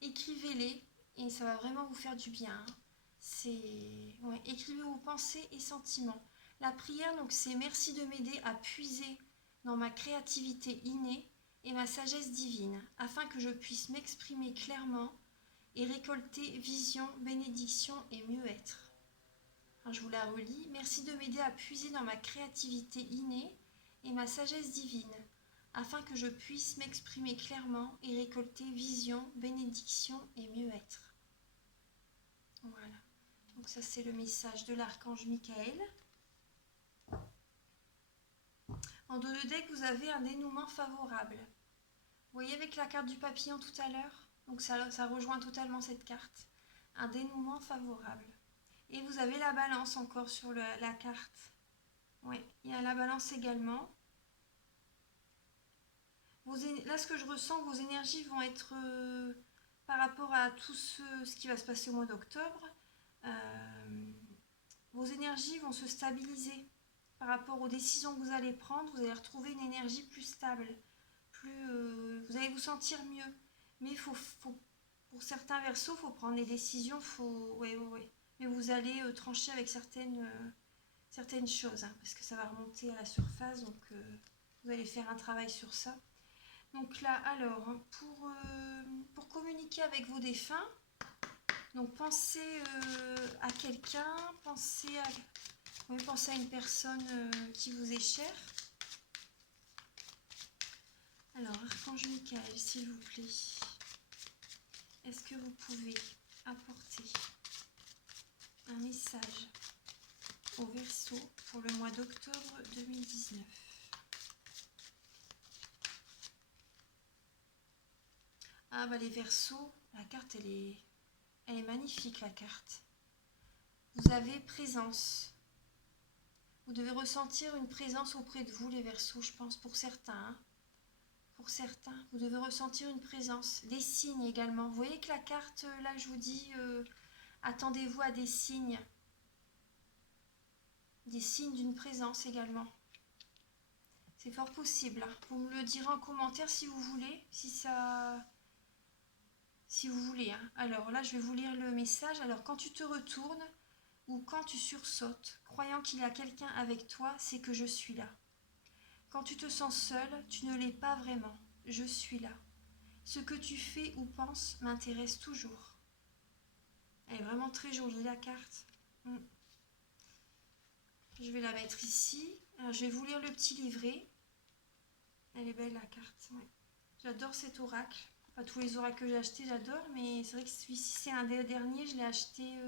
écrivez-les et ça va vraiment vous faire du bien. Écrivez vos pensées et sentiments. La prière, donc c'est merci de m'aider à puiser dans ma créativité innée et ma sagesse divine, afin que je puisse m'exprimer clairement et récolter vision, bénédiction et mieux-être. Alors, je vous la relis. Merci de m'aider à puiser dans ma créativité innée et ma sagesse divine, afin que je puisse m'exprimer clairement et récolter vision, bénédiction et mieux-être. Voilà. Donc ça, c'est le message de l'archange Michael. En dos de deck, vous avez un dénouement favorable. Vous voyez avec la carte du papillon tout à l'heure? Donc ça rejoint totalement cette carte. Un dénouement favorable. Et vous avez la balance encore sur la carte. Oui, il y a la balance également. Là, ce que je ressens, vos énergies vont être par rapport à tout ce qui va se passer au mois d'octobre. vos énergies vont se stabiliser par rapport aux décisions que vous allez prendre. Vous allez retrouver une énergie plus stable, vous allez vous sentir mieux. Mais pour certains Verseaux, il faut prendre des décisions. Ouais. Mais vous allez trancher avec certaines choses, hein, parce que ça va remonter à la surface. Donc, vous allez faire un travail sur ça. Donc là, alors, pour communiquer avec vos défunts, donc pensez à quelqu'un, pensez à une personne qui vous est chère. Alors, Archange Michael, s'il vous plaît, est-ce que vous pouvez apporter un message au Verseau pour le mois d'octobre 2019? Ah bah les Verseaux, la carte elle est magnifique, la carte. Vous avez présence. Vous devez ressentir une présence auprès de vous, les Verseaux, je pense, pour certains. Hein. Pour certains, vous devez ressentir une présence. Des signes également. Vous voyez que la carte, là, je vous dis, attendez-vous à des signes. Des signes d'une présence également. C'est fort possible. Hein. Vous me le direz en commentaire si vous voulez, si vous voulez. Hein. Alors là, je vais vous lire le message. Alors, quand tu te retournes ou quand tu sursautes, croyant qu'il y a quelqu'un avec toi, c'est que je suis là. Quand tu te sens seul, tu ne l'es pas vraiment. Je suis là. Ce que tu fais ou penses m'intéresse toujours. Elle est vraiment très jolie, la carte. Je vais la mettre ici. Alors, je vais vous lire le petit livret. Elle est belle, la carte. Ouais. J'adore cet oracle. Pas tous les oracles que j'ai achetés, j'adore. Mais c'est vrai que celui-ci, c'est un des derniers. Je l'ai acheté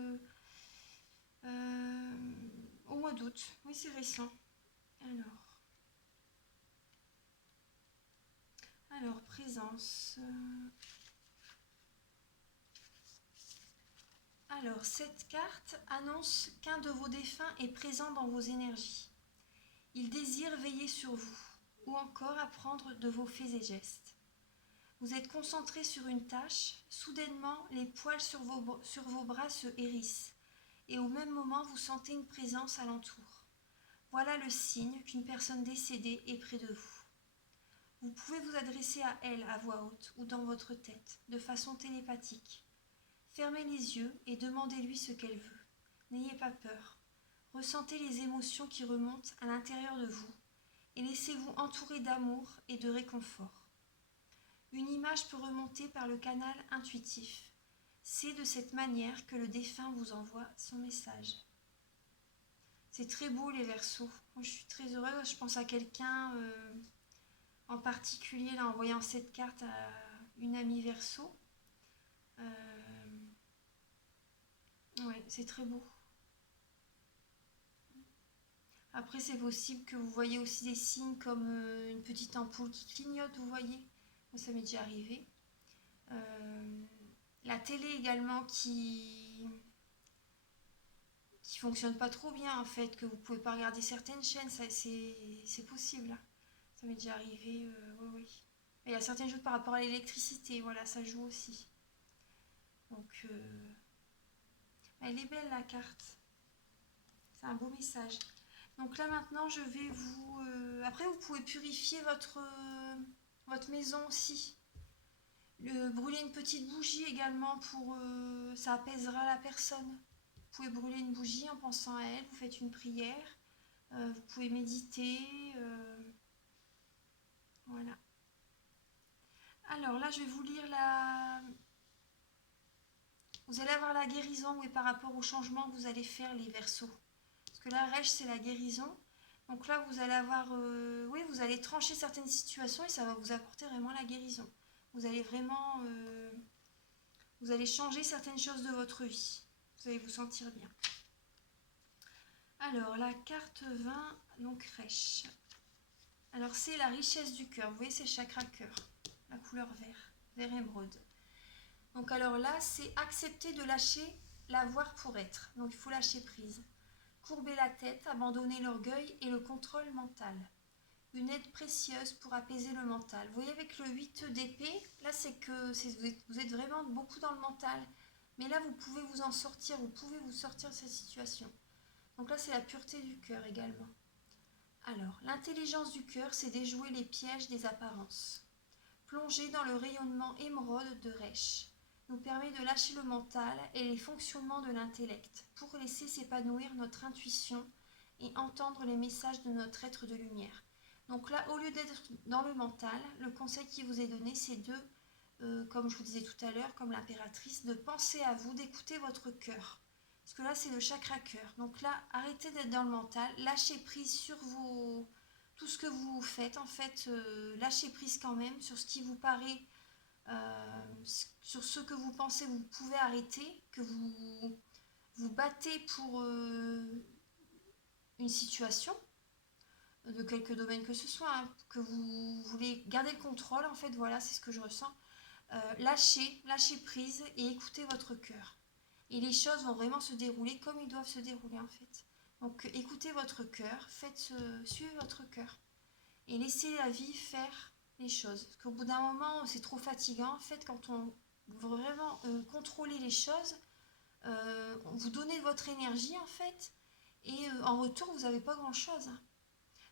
au mois d'août. Oui, c'est récent. Alors présence. Alors, cette carte annonce qu'un de vos défunts est présent dans vos énergies. Il désire veiller sur vous, ou encore apprendre de vos faits et gestes. Vous êtes concentré sur une tâche, soudainement les poils sur vos bras se hérissent, et au même moment vous sentez une présence alentour. Voilà le signe qu'une personne décédée est près de vous. Vous pouvez vous adresser à elle à voix haute ou dans votre tête, de façon télépathique. Fermez les yeux et demandez-lui ce qu'elle veut. N'ayez pas peur. Ressentez les émotions qui remontent à l'intérieur de vous et laissez-vous entourer d'amour et de réconfort. Une image peut remonter par le canal intuitif. C'est de cette manière que le défunt vous envoie son message. C'est très beau, les Verseaux. Moi, je suis très heureuse. Je pense à quelqu'un en particulier là, en voyant cette carte à une amie Verseau. Ouais, c'est très beau. Après, c'est possible que vous voyez aussi des signes comme une petite ampoule qui clignote, vous voyez. Moi, ça m'est déjà arrivé. La télé également qui fonctionne pas trop bien, en fait, que vous pouvez pas regarder certaines chaînes, c'est possible. Hein. Ça m'est déjà arrivé, oui. Et il y a certaines choses par rapport à l'électricité, voilà, ça joue aussi. Donc, elle est belle, la carte. C'est un beau message. Donc là maintenant je vais vous... Après vous pouvez purifier votre maison aussi. Brûler une petite bougie également pour... ça apaisera la personne. Vous pouvez brûler une bougie en pensant à elle, vous faites une prière. Vous pouvez méditer. Voilà. Alors là je vais vous lire la... Vous allez avoir la guérison, oui, par rapport au changement que vous allez faire, les Verseaux. Parce que la rêche c'est la guérison. Donc là, vous allez avoir, oui, vous allez trancher certaines situations et ça va vous apporter vraiment la guérison. Vous allez vraiment, vous allez changer certaines choses de votre vie. Vous allez vous sentir bien. Alors, la carte 20, donc rêche. Alors, c'est la richesse du cœur. Vous voyez, c'est chakra cœur. La couleur vert émeraude. Donc, alors là, c'est accepter de lâcher l'avoir pour être. Donc, il faut lâcher prise. Courber la tête, abandonner l'orgueil et le contrôle mental. Une aide précieuse pour apaiser le mental. Vous voyez avec le 8 d'épée, là c'est que vous êtes vraiment beaucoup dans le mental. Mais là vous pouvez vous en sortir, vous pouvez vous sortir de cette situation. Donc là, c'est la pureté du cœur également. Alors, l'intelligence du cœur, c'est déjouer les pièges des apparences. Plonger dans le rayonnement émeraude de Resh nous permet de lâcher le mental et les fonctionnements de l'intellect pour laisser s'épanouir notre intuition et entendre les messages de notre être de lumière. Donc là, au lieu d'être dans le mental, le conseil qui vous est donné, c'est comme je vous disais tout à l'heure, comme l'impératrice, de penser à vous, d'écouter votre cœur. Parce que là, c'est le chakra cœur. Donc là, arrêtez d'être dans le mental, lâchez prise sur tout ce que vous faites. En fait, lâchez prise quand même sur ce qui vous paraît, sur ce que vous pensez vous pouvez arrêter, que vous vous battez pour une situation, de quelque domaine que ce soit, hein, que vous voulez garder le contrôle, en fait, voilà, c'est ce que je ressens. Lâchez prise et écoutez votre cœur. Et les choses vont vraiment se dérouler comme ils doivent se dérouler en fait. Donc écoutez votre cœur, suivez votre cœur. Et laissez la vie faire les choses. Parce qu'au bout d'un moment, c'est trop fatigant en fait quand on veut vraiment contrôler les choses. Vous donnez votre énergie en fait. Et en retour, vous n'avez pas grand chose.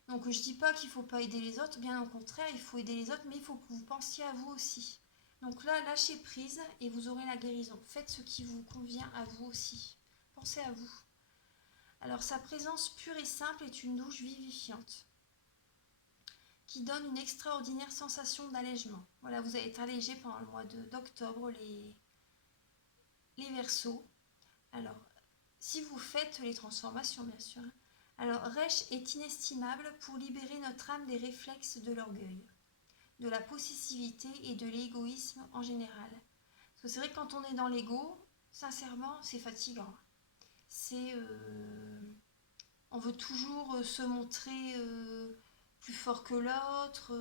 Donc je dis pas qu'il ne faut pas aider les autres, bien au contraire, il faut aider les autres, mais il faut que vous pensiez à vous aussi. Donc là, lâchez prise et vous aurez la guérison. Faites ce qui vous convient à vous aussi. Pensez à vous. Alors sa présence pure et simple est une douche vivifiante qui donne une extraordinaire sensation d'allègement. Voilà, vous allez être allégé pendant le mois d'octobre, les Verseaux. Alors, si vous faites les transformations, bien sûr. Alors, Resh est inestimable pour libérer notre âme des réflexes de l'orgueil, de la possessivité et de l'égoïsme en général. Parce que c'est vrai que quand on est dans l'ego, sincèrement, c'est fatigant. On veut toujours se montrer plus fort que l'autre.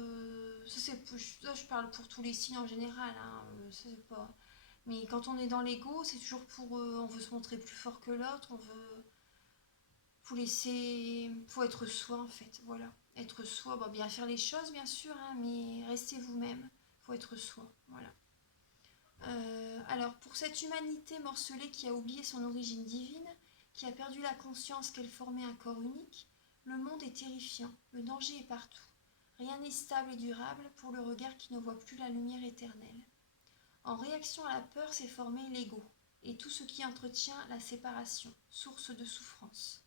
Ça, je parle pour tous les signes en général. Hein, ça, c'est pas... Mais quand on est dans l'ego, c'est toujours on veut se montrer plus fort que l'autre. Faut être soi en fait. Voilà, être soi. Bon, bien faire les choses, bien sûr, hein, mais restez vous-même. Faut être soi. Voilà. Alors, pour cette humanité morcelée qui a oublié son origine divine, qui a perdu la conscience qu'elle formait un corps unique, le monde est terrifiant, le danger est partout. Rien n'est stable et durable pour le regard qui ne voit plus la lumière éternelle. En réaction à la peur s'est formé l'ego, et tout ce qui entretient la séparation, source de souffrance.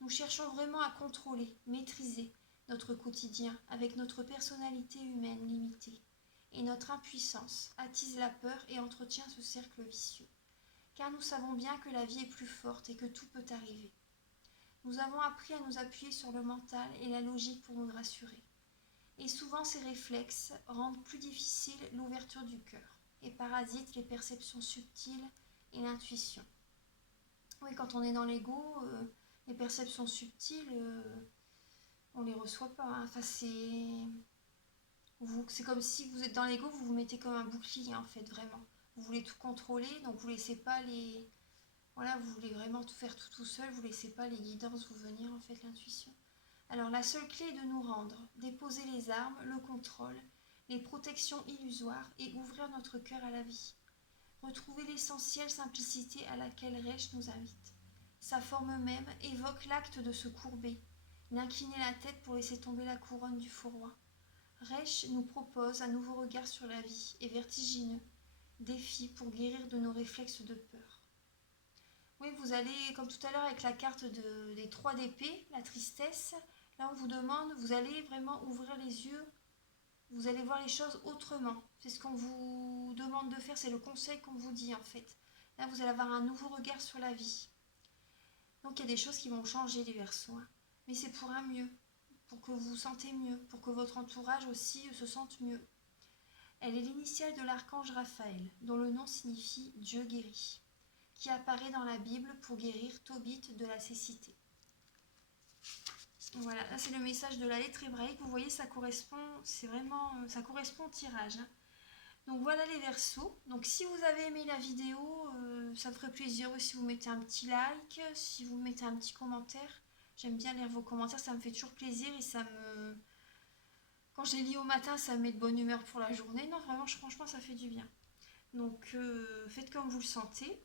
Nous cherchons vraiment à contrôler, maîtriser notre quotidien avec notre personnalité humaine limitée. Et notre impuissance attise la peur et entretient ce cercle vicieux. Car nous savons bien que la vie est plus forte et que tout peut arriver. Nous avons appris à nous appuyer sur le mental et la logique pour nous rassurer. Et souvent ces réflexes rendent plus difficile l'ouverture du cœur et parasitent les perceptions subtiles et l'intuition. Oui, quand on est dans l'ego, les perceptions subtiles, on ne les reçoit pas. Hein. Enfin, c'est comme si vous êtes dans l'ego, vous vous mettez comme un bouclier en fait, vraiment. Vous voulez tout contrôler, donc vous laissez pas Voilà, vous voulez vraiment tout faire tout seul, vous laissez pas les guidances vous venir en fait, l'intuition. Alors la seule clé est de nous rendre, déposer les armes, le contrôle, les protections illusoires et ouvrir notre cœur à la vie. Retrouver l'essentielle simplicité à laquelle Resh nous invite. Sa forme même évoque l'acte de se courber, d'incliner la tête pour laisser tomber la couronne du faux roi. Resh nous propose un nouveau regard sur la vie et vertigineux, défi pour guérir de nos réflexes de peur. Oui, vous allez, comme tout à l'heure avec la carte des 3 d'épée, la tristesse, là on vous demande, vous allez vraiment ouvrir les yeux, vous allez voir les choses autrement. C'est ce qu'on vous demande de faire, c'est le conseil qu'on vous dit en fait. Là vous allez avoir un nouveau regard sur la vie. Donc il y a des choses qui vont changer les Verseaux, hein. Mais c'est pour un mieux, pour que vous vous sentez mieux, pour que votre entourage aussi se sente mieux. Elle est l'initiale de l'archange Raphaël, dont le nom signifie Dieu guérit, qui apparaît dans la Bible pour guérir Tobit de la cécité. Voilà, là c'est le message de la lettre hébraïque. Vous voyez, ça correspond au tirage. Hein. Donc voilà les Verseaux. Donc si vous avez aimé la vidéo, ça me ferait plaisir si vous mettez un petit like, si vous mettez un petit commentaire. J'aime bien lire vos commentaires, ça me fait toujours plaisir et quand je les lis au matin, ça me met de bonne humeur pour la journée. Non, vraiment, franchement, ça fait du bien. Donc faites comme vous le sentez.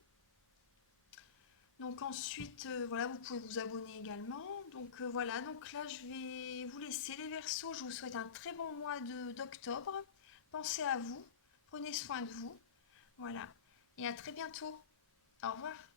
Donc ensuite, voilà, vous pouvez vous abonner également. Donc voilà, donc là je vais vous laisser les Verseaux. Je vous souhaite un très bon mois d'octobre. Pensez à vous, prenez soin de vous. Voilà, et à très bientôt. Au revoir.